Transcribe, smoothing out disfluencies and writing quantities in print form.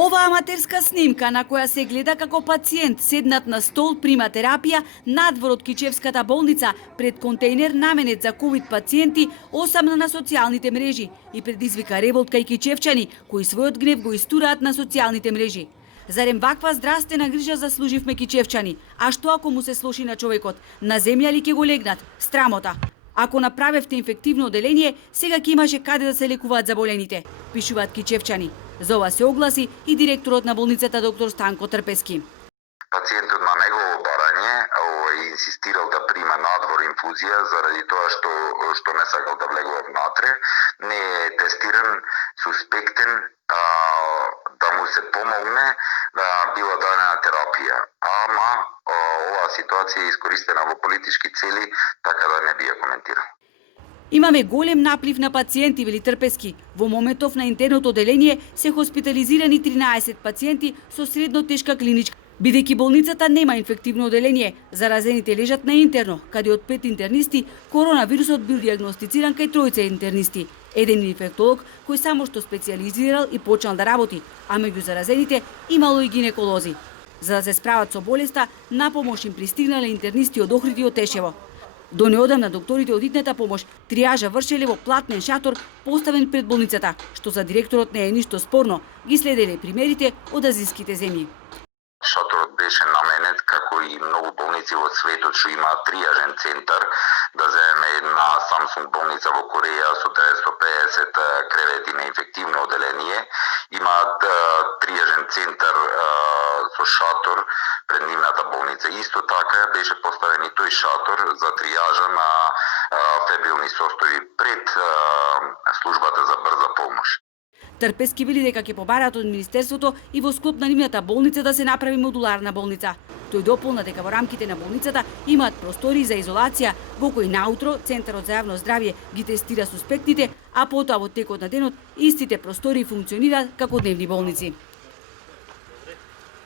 Ова аматерска снимка на која се гледа како пациент седнат на стол прима терапија надвор од Кичевската болница пред контејнер наменет за ковид пациенти осамна на социјалните мрежи и предизвика револт кај кичевчани кои својот гнев го истураат на социјалните мрежи. Зарем ваква здравствена грижа заслуживме кичевчани? А што ако му се слоши на човекот? На земја ли ќе го легнат? Страмота. Ако направевте инфективно оделение, сега ќе имаше каде да се лекуваат заболените, пишуваат кичевчани. За ова се огласи и директорот на болницата доктор Станко Трпески. Пациентот на негово барање инсистирал да прима надвор инфузија заради тоа што не сакал да влегува внатре, не е тестиран, суспектен, да му се помогне да била дадена терапија. Ама оваа ситуација е искористена во политички цели, така да не би ја коментирал. Имаме голем наплив на пациенти, вели Трпески. Во моментов на интерното оделение се хоспитализирани 13 пациенти со средно тешка клиничка. Бидејќи болницата нема инфективно оделение, заразените лежат на интерно, каде од 5 интернисти коронавирусот бил диагностициран кај тројца интернисти. Еден инфектолог кој само што специјализирал и почнал да работи, а меѓу заразените имало и гинеколози. За да се справат со болеста, на помош им пристигнале интернисти од Охрид и од Тешево. До неодамна докторите од итната помош триажа вршеле во платнен шатор поставен пред болницата, што за директорот не е ништо спорно, ги следеле примерите од азиските земји. Шаторот беше наменет, како и многу болници во светот што имаат триажен центар, да земеме една Samsung болница во Кореја со 950 кревети на инфективно оделение, имаат триажен центар со шатор пред нивната болница. Исто така беше поставен и тој шатор за триажа на фебрилни состојби пред службата за брза помош. Трпески вели дека ќе побараат од Министерството и во склоп на нивната болница да се направи модуларна болница. Тој дополна дека во рамките на болницата имаат простори за изолација во кои наутро Центарот за јавно здравје ги тестира суспектните, а потоа во текот на денот истите простори функционираат како дневни болници.